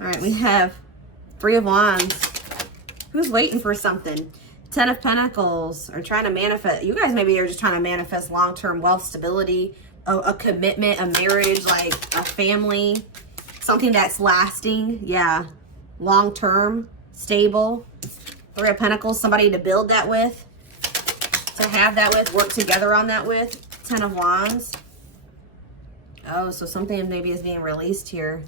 All right, we have 3 of Wands. Who's waiting for something? 10 of Pentacles, or trying to manifest. You guys maybe are just trying to manifest long-term wealth, stability, a commitment, a marriage, like a family, something that's lasting. Yeah, long-term, stable. 3 of Pentacles, somebody to build that with, to have that with, work together on that with. 10 of Wands. Oh, so something maybe is being released here.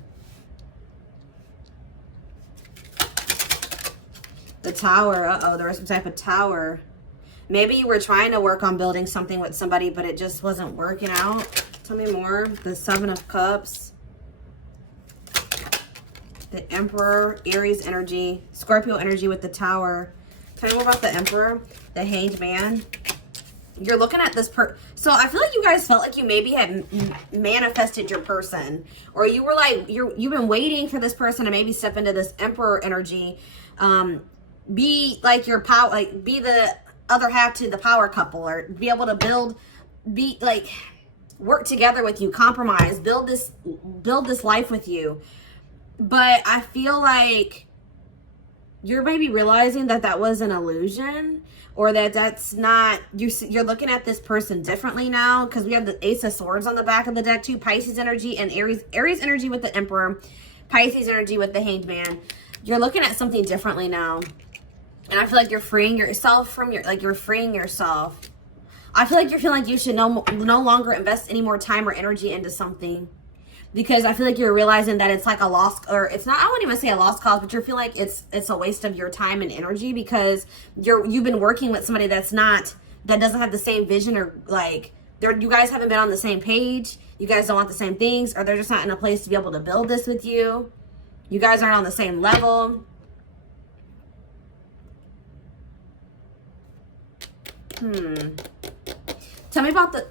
The Tower. Uh-oh, there was some type of tower. Maybe you were trying to work on building something with somebody, but it just wasn't working out. Tell me more. The 7 of Cups. The Emperor. Aries energy. Scorpio energy with the Tower. Tell me more about the Emperor. The Hanged Man. You're looking at this so I feel like you guys felt like you maybe had manifested your person, or you were like, you've been waiting for this person to maybe step into this Emperor energy, be like your power, like be the other half to the power couple, or be able to build, be like, work together with you, compromise, build this life with you. But I feel like you're maybe realizing that that was an illusion, or that that's not, you're looking at this person differently now, because we have the Ace of Swords on the back of the deck too. Pisces energy and Aries energy with the Emperor, Pisces energy with the Hanged Man. You're looking at something differently now, and I feel like you're freeing yourself from you're freeing yourself. I feel like you're feeling like you should no longer invest any more time or energy into something, because I feel like you're realizing that it's like a lost, or it's not, I wouldn't even say a lost cause, but you feel like it's a waste of your time and energy, because you've been working with somebody that doesn't have the same vision, or like you guys haven't been on the same page. You guys don't want the same things, or they're just not in a place to be able to build this with you. You guys aren't on the same level. Tell me about the...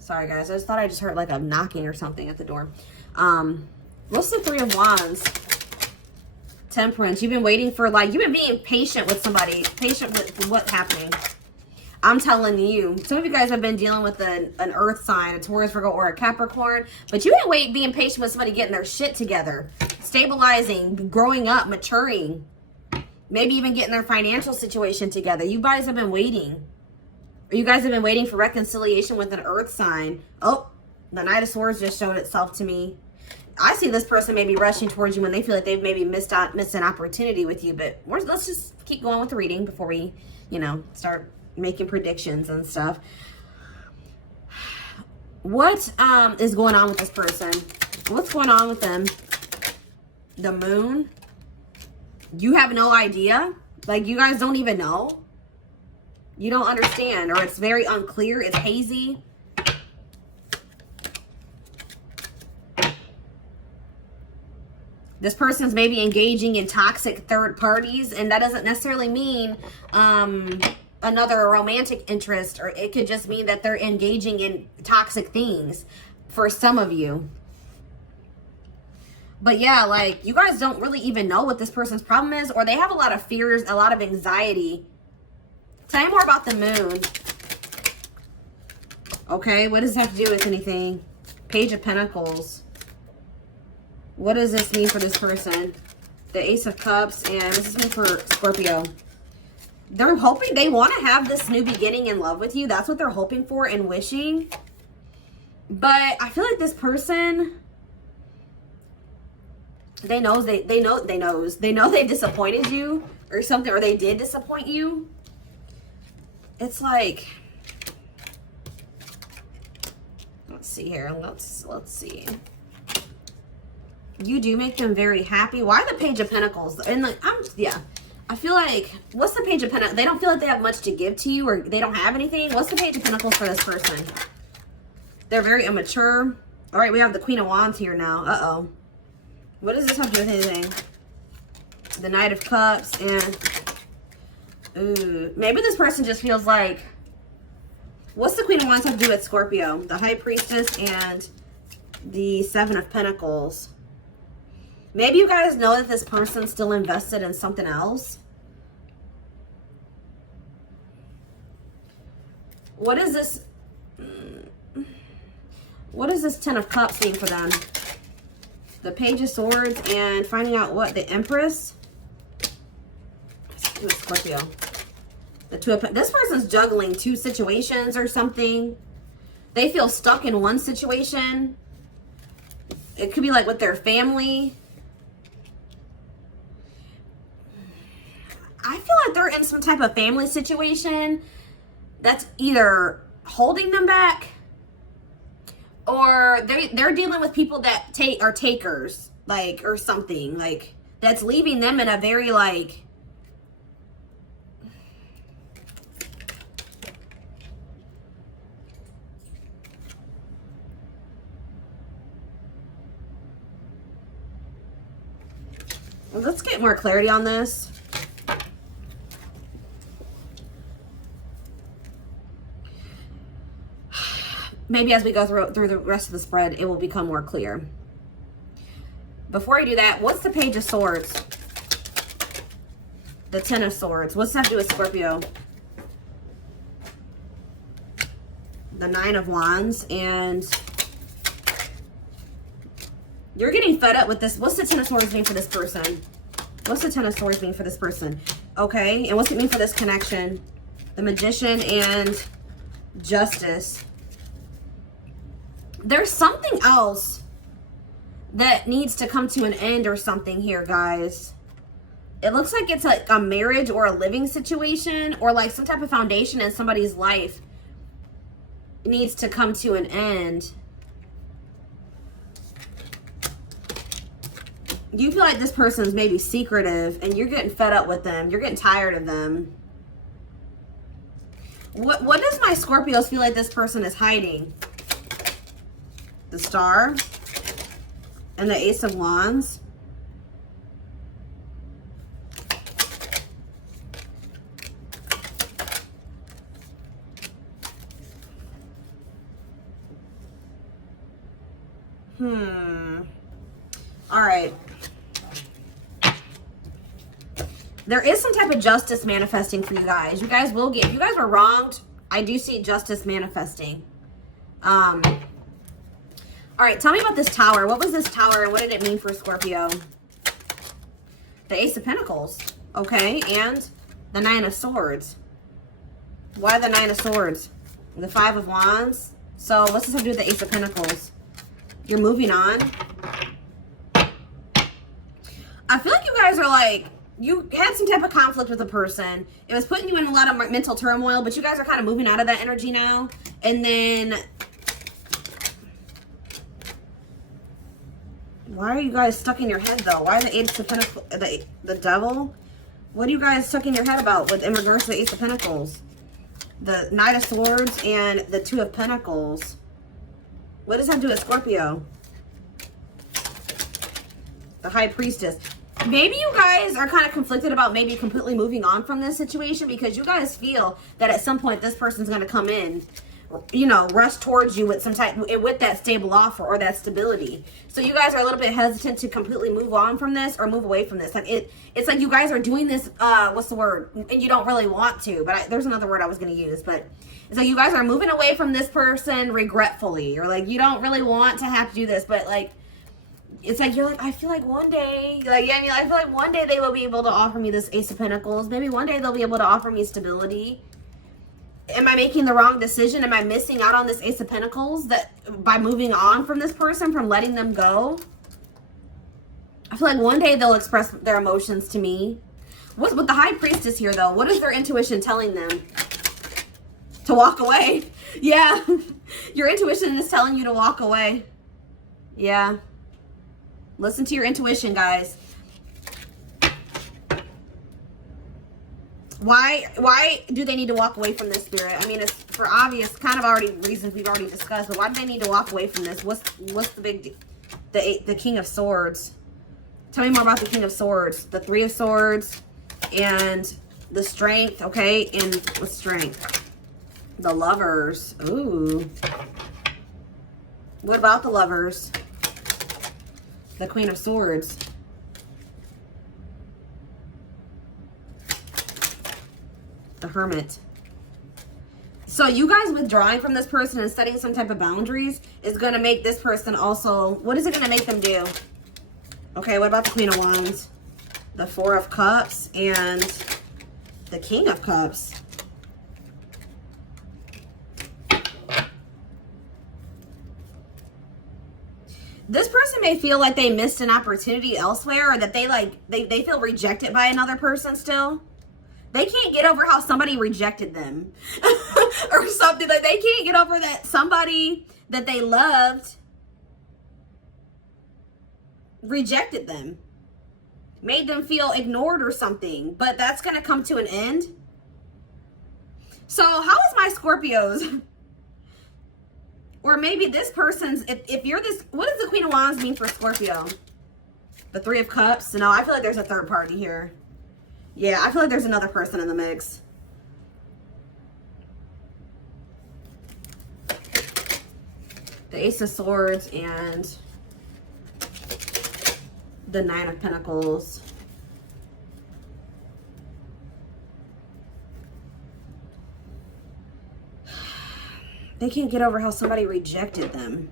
Sorry, guys. I just thought I just heard like a knocking or something at the door. What's the 3 of Wands? Temperance. You've been waiting for, like, you've been being patient with somebody. Patient with what's happening. I'm telling you. Some of you guys have been dealing with an earth sign, a Taurus, Virgo, or a Capricorn. But you've been being patient with somebody getting their shit together. Stabilizing, growing up, maturing. Maybe even getting their financial situation together. You guys have been waiting. Or you guys have been waiting for reconciliation with an earth sign. Oh, the Knight of Swords just showed itself to me. I see this person maybe rushing towards you when they feel like they've maybe missed an opportunity with you. But let's just keep going with the reading before we, start making predictions and stuff. What is going on with this person? What's going on with them? The Moon. You have no idea. Like, you guys don't even know. You don't understand, or it's very unclear. It's hazy. This person's maybe engaging in toxic third parties, and that doesn't necessarily mean another romantic interest, or it could just mean that they're engaging in toxic things for some of you. But yeah, like, you guys don't really even know what this person's problem is, or they have a lot of fears, a lot of anxiety. Tell me more about the Moon. Okay, what does this have to do with anything? Page of Pentacles. What does this mean for this person? The Ace of Cups, and what does this mean for Scorpio? They're hoping, they want to have this new beginning in love with you. That's what they're hoping for and wishing. But I feel like this person, they know they disappointed you or something, or they did disappoint you. It's like, let's see here. Let's see. You do make them very happy. Why the Page of Pentacles? And like, I feel like, what's the Page of Pentacles? They don't feel like they have much to give to you, or they don't have anything. What's the Page of Pentacles for this person? They're very immature. All right, we have the Queen of Wands here now. Uh-oh. What does this have to do with anything? The Knight of Cups, and ooh, maybe this person just feels like, what's the Queen of Wands have to do with Scorpio? The High Priestess and the 7 of Pentacles. Maybe you guys know that this person's still invested in something else. What is this? What does this 10 of Cups mean for them? The Page of Swords and finding out what the Empress. Scorpio. The Two of, this person's juggling 2 situations or something. They feel stuck in one situation. It could be like with their family. I feel like they're in some type of family situation that's either holding them back, or they're dealing with people that are takers, like, or something, like, that's leaving them in a very, like, let's get more clarity on this. Maybe as we go through the rest of the spread, it will become more clear. Before I do that, what's the Page of Swords? The Ten of Swords. What's that to do with Scorpio? The Nine of Wands. And you're getting fed up with this. What's the Ten of Swords mean for this person? What's the Ten of Swords mean for this person? Okay, and what's it mean for this connection? The Magician and Justice. There's something else that needs to come to an end or something here, guys. It looks like it's like a marriage or a living situation, or like some type of foundation in somebody's life needs to come to an end. You feel like this person's maybe secretive and you're getting fed up with them. You're getting tired of them. What does my Scorpios feel like this person is hiding? The Star and the Ace of Wands. All right. There is some type of justice manifesting for you guys. You guys will get, if you guys were wronged, I do see justice manifesting. All right, tell me about this Tower. What was this Tower and what did it mean for Scorpio? The Ace of Pentacles, okay, and the Nine of Swords. Why the Nine of Swords? The Five of Wands. So what's this have to do with the Ace of Pentacles? You're moving on. I feel like you guys are like, you had some type of conflict with a person. It was putting you in a lot of mental turmoil, but you guys are kind of moving out of that energy now. And then, why are you guys stuck in your head though? Why the Ace of Pentacles, the Devil? What are you guys stuck in your head about with in regards to the Ace of Pentacles? The Knight of Swords and the Two of Pentacles. What does that do with Scorpio? The High Priestess. Maybe you guys are kind of conflicted about maybe completely moving on from this situation because you guys feel that at some point this person's going to come in, you know, rush towards you with some type, with that stable offer or that stability. So you guys are a little bit hesitant to completely move on from this or move away from this. Like it's like you guys are doing this, what's the word? And you don't really want to, but there's another word I was going to use, but it's like you guys are moving away from this person regretfully, or like you don't really want to have to do this, but like, it's like, you're like, I feel like one day, like, yeah, I mean, I feel like one day they will be able to offer me this Ace of Pentacles. Maybe one day they'll be able to offer me stability. Am I making the wrong decision? Am I missing out on this Ace of Pentacles that by moving on from this person, from letting them go? I feel like one day they'll express their emotions to me. What's with the High Priestess here, though? What is their intuition telling them? To walk away. Yeah. Your intuition is telling you to walk away. Yeah. Listen to your intuition, guys. Why do they need to walk away from this, Spirit? I mean, it's for obvious kind of already reasons we've already discussed, but why do they need to walk away from this? What's the big deal? The King of Swords. Tell me more about the King of Swords. The Three of Swords and the Strength, okay? And what's Strength? The Lovers. Ooh. What about the Lovers? The Queen of Swords. The Hermit. So you guys withdrawing from this person and setting some type of boundaries is going to make this person also, what is it going to make them do? Okay, what about the Queen of Wands? The Four of Cups and the King of Cups. This person may feel like they missed an opportunity elsewhere, or that they feel rejected by another person still. They can't get over how somebody rejected them or something. Like, they can't get over that somebody that they loved rejected them, made them feel ignored or something. But that's going to come to an end. So how is my Scorpios? Or maybe this person's, if you're this, what does the Queen of Wands mean for Scorpio? The Three of Cups. No, I feel like there's a third party here. Yeah, I feel like there's another person in the mix. The Ace of Swords and the Nine of Pentacles. They can't get over how somebody rejected them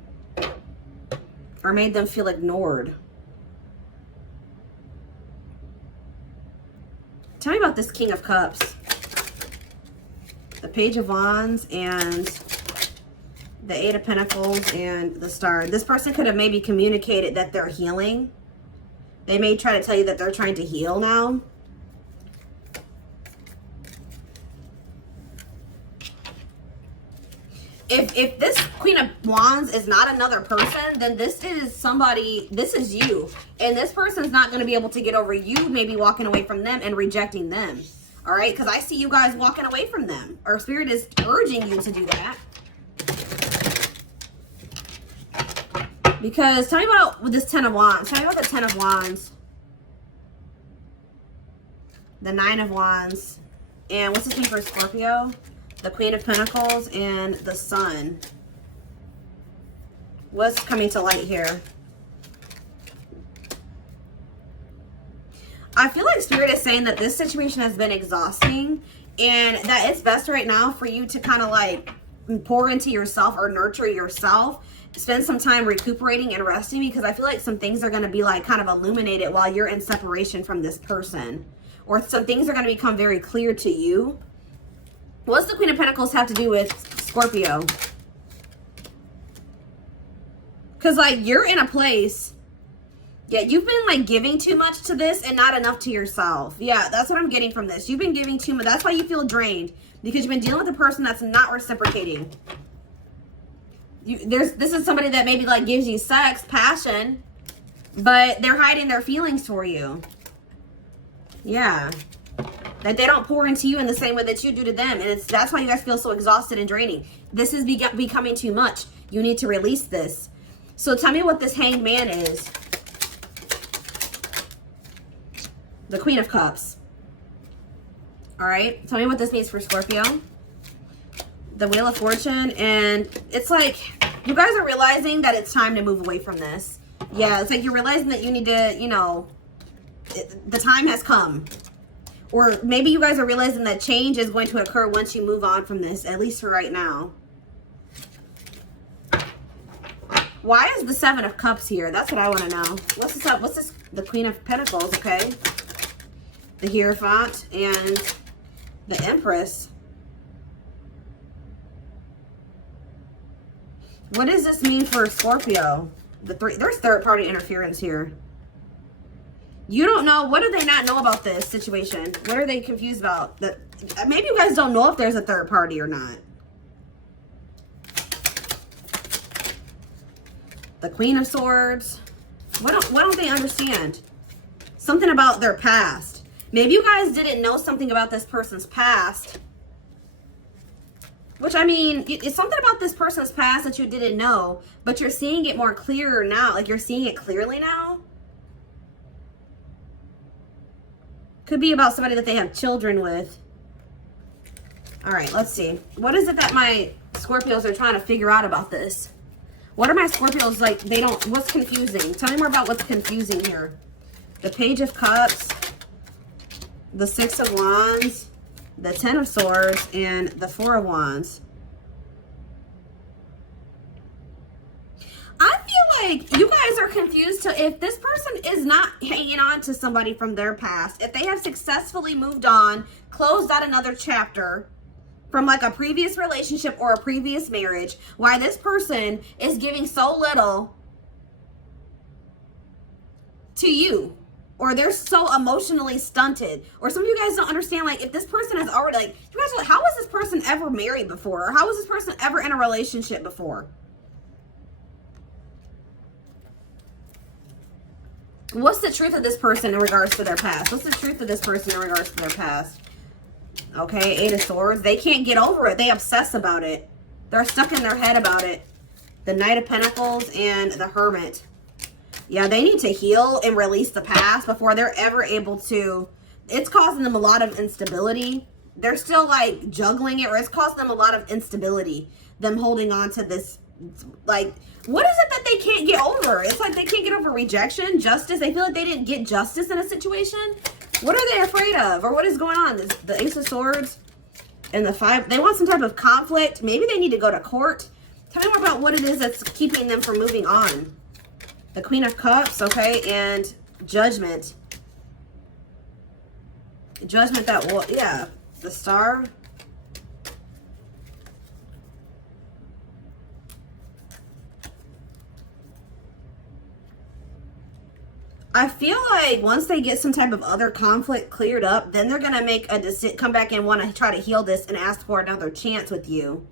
or made them feel ignored. Tell me about this King of Cups. The Page of Wands and the Eight of Pentacles and the Star. This person could have maybe communicated that they're healing. They may try to tell you that they're trying to heal now. If this Queen of Wands is not another person, then this is somebody, this is you. And this person's not going to be able to get over you maybe walking away from them and rejecting them. All right? Because I see you guys walking away from them. Or Spirit is urging you to do that. Because tell me about with this Ten of Wands. Tell me about the Ten of Wands. The Nine of Wands. And what's this mean for Scorpio? The Queen of Pentacles and the Sun. What's coming to light here? I feel like Spirit is saying that this situation has been exhausting and that it's best right now for you to kind of like pour into yourself or nurture yourself. Spend some time recuperating and resting, because I feel like some things are going to be like kind of illuminated while you're in separation from this person. Or some things are going to become very clear to you. What's the Queen of Pentacles have to do with Scorpio? Because, like, you're in a place. Yeah, you've been, like, giving too much to this and not enough to yourself. Yeah, that's what I'm getting from this. You've been giving too much. That's why you feel drained. Because you've been dealing with a person that's not reciprocating. This is somebody that maybe, like, gives you sex, passion. But they're hiding their feelings for you. Yeah. That they don't pour into you in the same way that you do to them. And that's why you guys feel so exhausted and draining. This is becoming too much. You need to release this. So tell me what this Hanged Man is. The Queen of Cups. All right. Tell me what this means for Scorpio. The Wheel of Fortune. And it's like you guys are realizing that it's time to move away from this. Yeah, it's like you're realizing that you need to, you know, the time has come. Or maybe you guys are realizing that change is going to occur once you move on from this, at least for right now. Why is the Seven of Cups here? That's what I want to know. What's this up? What's this? The Queen of Pentacles, okay. The Hierophant and the Empress. What does this mean for Scorpio? There's third party interference here. You don't know. What do they not know about this situation? What are they confused about? Maybe you guys don't know if there's a third party or not. The Queen of Swords. What don't they understand? Something about their past. Maybe you guys didn't know something about this person's past. Which, I mean, it's something about this person's past that you didn't know, but you're seeing it more clearer now. Like, you're seeing it clearly now. Could be about somebody that they have children with. All right, let's see. What is it that my Scorpios are trying to figure out about this? What are my Scorpios like? They don't, what's confusing? Tell me more about what's confusing here. The Page of Cups, the Six of Wands, the Ten of Swords, and the Four of Wands. I feel like you guys are confused to if this person is not hanging on to somebody from their past, if they have successfully moved on, closed out another chapter from like a previous relationship or a previous marriage, why this person is giving so little to you, or they're so emotionally stunted, or some of you guys don't understand, like if this person has already, like you guys are like, how was this person ever married before, or how was this person ever in a relationship before? What's the truth of this person in regards to their past? What's the truth of this person in regards to their past? Okay, Eight of Swords. They can't get over it. They obsess about it. They're stuck in their head about it. The Knight of Pentacles and the Hermit. Yeah, they need to heal and release the past before they're ever able to. It's causing them a lot of instability. They're still like juggling it, or it's causing them a lot of instability. Them holding on to this, like, what is it that they can't get over? It's like they can't get over rejection, justice. They feel like they didn't get justice in a situation. What are they afraid of? Or what is going on? The Ace of Swords and the Five. They want some type of conflict. Maybe they need to go to court. Tell me more about what it is that's keeping them from moving on. The Queen of Cups, okay, and Judgment. Judgment that will, yeah, the Star. I feel like once they get some type of other conflict cleared up, then they're going to make a decision, come back and want to try to heal this and ask for another chance with you.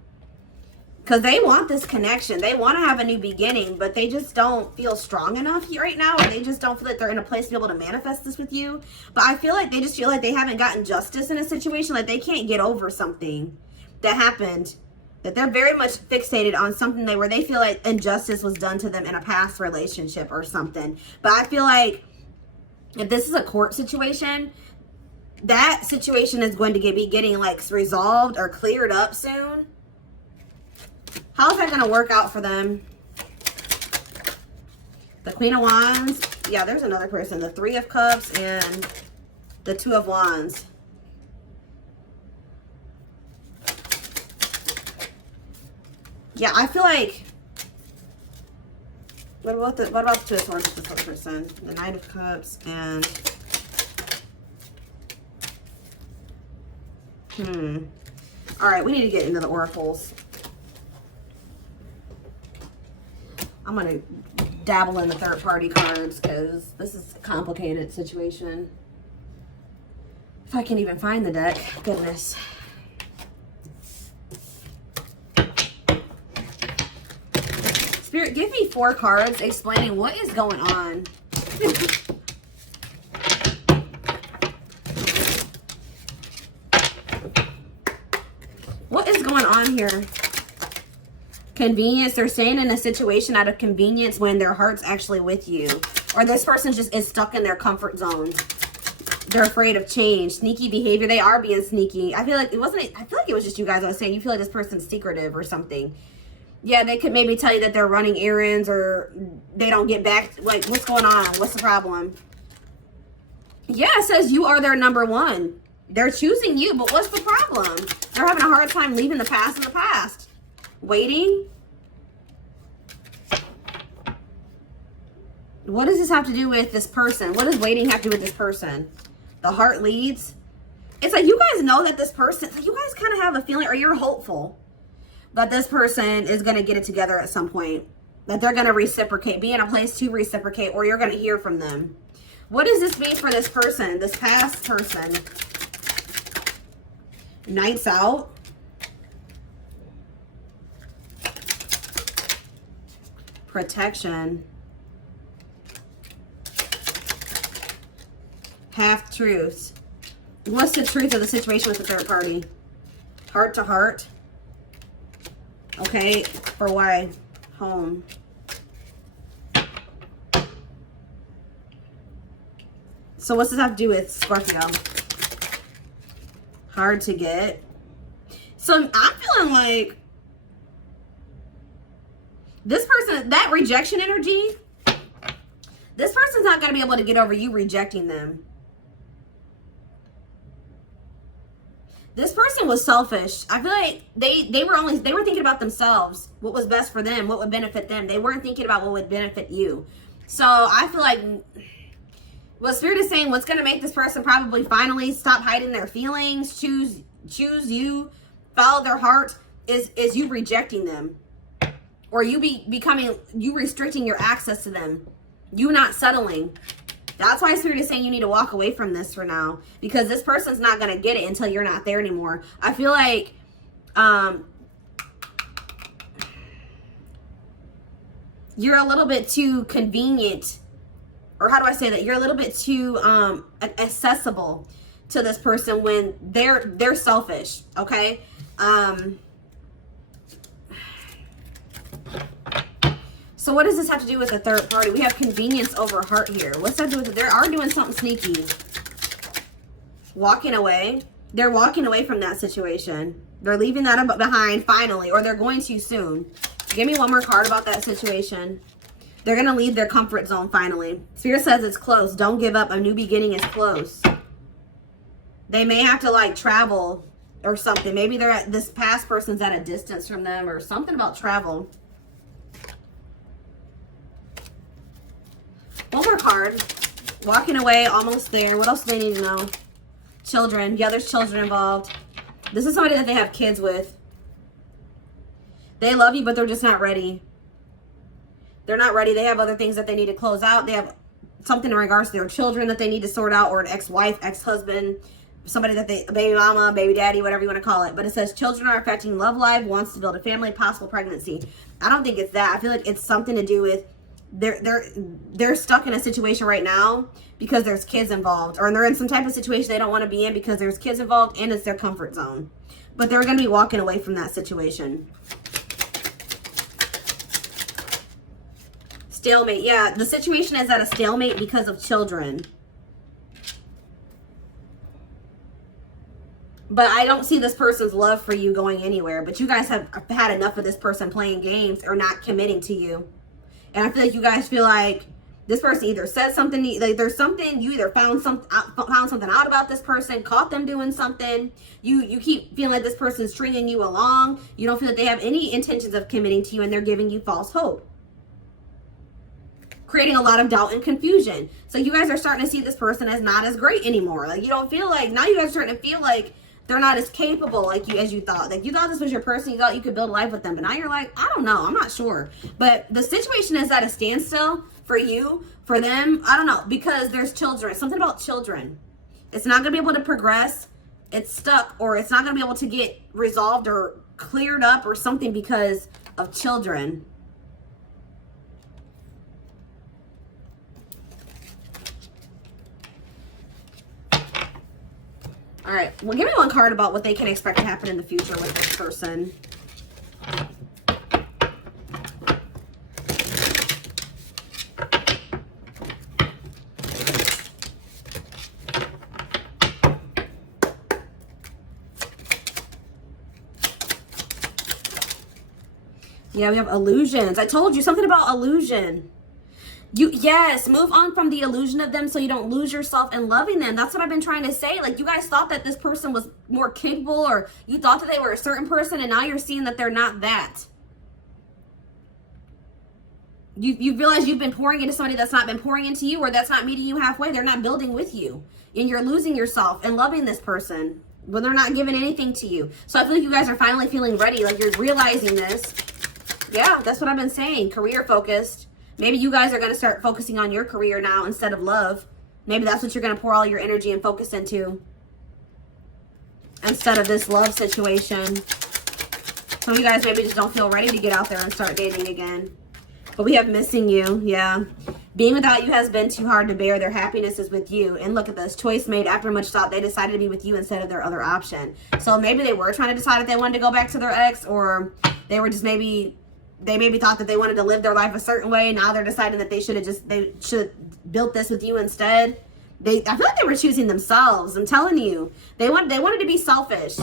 Because they want this connection. They want to have a new beginning, but they just don't feel strong enough here right now. Or they just don't feel like they're in a place to be able to manifest this with you. But I feel like they just feel like they haven't gotten justice in a situation. Like they can't get over something that happened. That they're very much fixated on something where they feel like injustice was done to them in a past relationship or something. But I feel like if this is a court situation, that situation is going to be getting like resolved or cleared up soon. How is that going to work out for them? The Queen of Wands. Yeah, there's another person. The Three of Cups and the Two of Wands. Yeah, I feel like, what about the Two of Swords with this other person? The Knight of Cups and, all right, we need to get into the oracles. I'm going to dabble in the third party cards because this is a complicated situation. If I can even find the deck, goodness. Spirit, give me 4 cards explaining what is going on. What is going on here? Convenience. They're staying in a situation out of convenience when their heart's actually with you. Or this person just is stuck in their comfort zone. They're afraid of change. Sneaky behavior. They are being sneaky. I feel like it wasn't, I feel like it was just you guys I was saying. You feel like this person's secretive or something. Yeah, they could maybe tell you that they're running errands or they don't get back. Like, what's going on? What's the problem? Yeah, it says you are their number one. They're choosing you, but what's the problem? They're having a hard time leaving the past in the past. Waiting. What does this have to do with this person? What does waiting have to do with this person? The heart leads. It's like you guys know that this person, you guys kind of have a feeling, or you're hopeful that this person is going to get it together at some point. That they're going to reciprocate, be in a place to reciprocate, or you're going to hear from them. What does this mean for this person, this past person? Nights out. Protection. Half truths. What's the truth of the situation with the third party? Heart to heart. Okay, for why? Home. So what's this have to do with Scorpio? Hard to get. So I'm feeling like this person, that rejection energy, this person's not going to be able to get over you rejecting them. This person was selfish. I feel like they were thinking about themselves, what was best for them, what would benefit them. They weren't thinking about what would benefit you. So I feel like what Spirit is saying, what's going to make this person probably finally stop hiding their feelings, choose you, follow their heart, is you rejecting them, or you you restricting your access to them, you not settling. That's why Spirit is saying you need to walk away from this for now, because this person's not going to get it until you're not there anymore. I feel like you're a little bit too convenient, or how do I say that? You're a little bit too accessible to this person when they're selfish, okay? So what does this have to do with the third party? We have convenience over heart here. What's that do with it? They are doing something sneaky. Walking away. They're walking away from that situation. They're leaving that behind finally, or they're going to soon. Give me one more card about that situation. They're going to leave their comfort zone finally. Spirit says it's close. Don't give up. A new beginning is close. They may have to like travel or something. Maybe this past person's at a distance from them, or something about travel. One more card. Walking away, almost there. What else do they need to know? Children. Yeah, there's children involved. This is somebody that they have kids with. They love you, but they're just not ready. They're not ready. They have other things that they need to close out. They have something in regards to their children that they need to sort out, or an ex-wife, ex-husband, somebody that a baby mama, baby daddy, whatever you want to call it. But it says children are affecting love life, wants to build a family, possible pregnancy. I don't think it's that. I feel like it's something to do with they're stuck in a situation right now because there's kids involved, or they're in some type of situation they don't want to be in because there's kids involved and it's their comfort zone. But they're going to be walking away from that situation. Stalemate. Yeah, the situation is at a stalemate because of children. But I don't see this person's love for you going anywhere. But you guys have had enough of this person playing games or not committing to you. And I feel like you guys feel like this person either said something, like there's something, you either found something out about this person, caught them doing something. You keep feeling like this person's stringing you along. You don't feel that they have any intentions of committing to you, and they're giving you false hope, creating a lot of doubt and confusion. So you guys are starting to see this person as not as great anymore. Like, you don't feel like, now you guys are starting to feel like they're not as capable as you thought. Like, you thought this was your person, you thought you could build a life with them, but now you're like, I don't know, I'm not sure. But the situation is at a standstill for you, for them, I don't know, because there's children. Something about children. It's not gonna be able to progress. It's stuck, or it's not gonna be able to get resolved or cleared up or something because of children. All right, well, give me one card about what they can expect to happen in the future with this person. Yeah, we have illusions. I told you something about illusion. Yes, move on from the illusion of them so you don't lose yourself in loving them. That's what I've been trying to say. Like, you guys thought that this person was more capable, or you thought that they were a certain person, and now you're seeing that they're not that. You realize you've been pouring into somebody that's not been pouring into you, or that's not meeting you halfway. They're not building with you, and you're losing yourself and loving this person when they're not giving anything to you. So I feel like you guys are finally feeling ready. Like, you're realizing this. Yeah, that's what I've been saying. Career focused. Maybe you guys are going to start focusing on your career now instead of love. Maybe that's what you're going to pour all your energy and focus into, instead of this love situation. Some of you guys maybe just don't feel ready to get out there and start dating again. But we have missing you. Yeah. Being without you has been too hard to bear. Their happiness is with you. And look at this. Choice made after much thought. They decided to be with you instead of their other option. So maybe they were trying to decide if they wanted to go back to their ex, or they were just maybe thought that they wanted to live their life a certain way. Now they're deciding that they should have built this with you instead. I feel like they were choosing themselves. I'm telling you, they wanted to be selfish.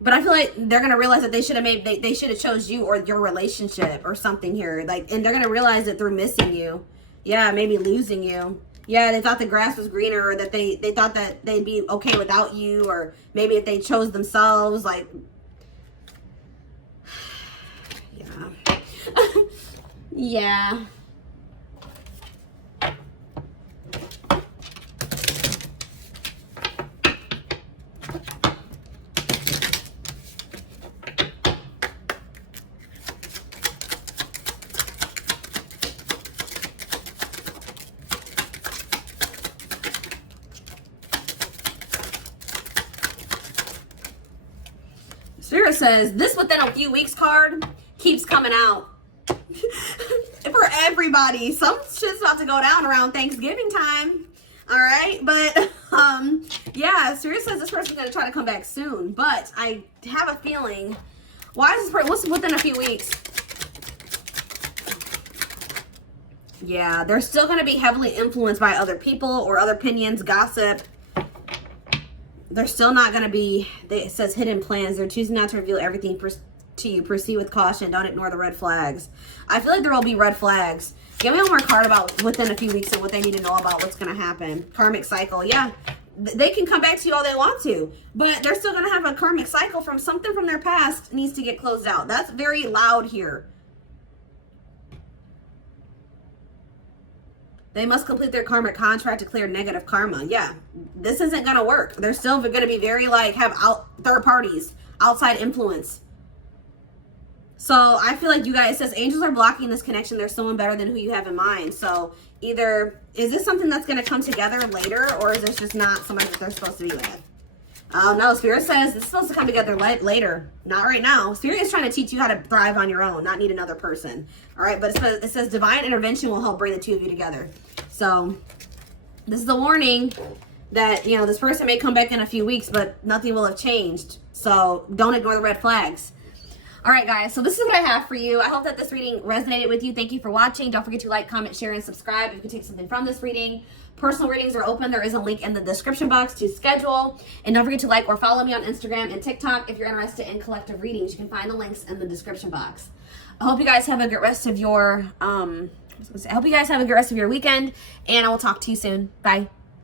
But I feel like they're gonna realize that they should have chose you or your relationship or something here. Like, and they're gonna realize that they're missing you. Yeah, maybe losing you. Yeah, they thought the grass was greener, or that they thought that they'd be okay without you, or maybe if they chose themselves, like, yeah. Yeah. Spirit says, this within a few weeks card keeps coming out. For everybody. Some shit's about to go down around Thanksgiving time. Alright? But, yeah, Spirit says this person's going to try to come back soon. But I have a feeling, why is this person, what's within a few weeks? Yeah, they're still going to be heavily influenced by other people or other opinions, gossip. They're still not going to be, it says hidden plans. They're choosing not to reveal everything to you. Proceed with caution. Don't ignore the red flags. I feel like there will be red flags. Give me one more card about within a few weeks and what they need to know about what's going to happen. Karmic cycle. Yeah, they can come back to you all they want to, but they're still going to have a karmic cycle from something from their past needs to get closed out. That's very loud here. They must complete their karmic contract to clear negative karma. Yeah, this isn't going to work. They're still going to be very, like, have third parties, outside influence. So I feel like you guys, it says angels are blocking this connection. There's someone better than who you have in mind. So either, is this something that's going to come together later, or is this just not somebody that they're supposed to be with? No, Spirit says this is supposed to come together later, not right now. Spirit is trying to teach you how to thrive on your own, not need another person. All right, but it says divine intervention will help bring the two of you together. So this is a warning that, you know, this person may come back in a few weeks, but nothing will have changed. So don't ignore the red flags. All right, guys, so this is what I have for you. I hope that this reading resonated with you. Thank you for watching. Don't forget to like, comment, share, and subscribe if you can take something from this reading. Personal readings are open. There is a link in the description box to schedule. And don't forget to like or follow me on Instagram and TikTok if you're interested in collective readings. You can find the links in the description box. I hope you guys have a good rest of your weekend, and I will talk to you soon. Bye.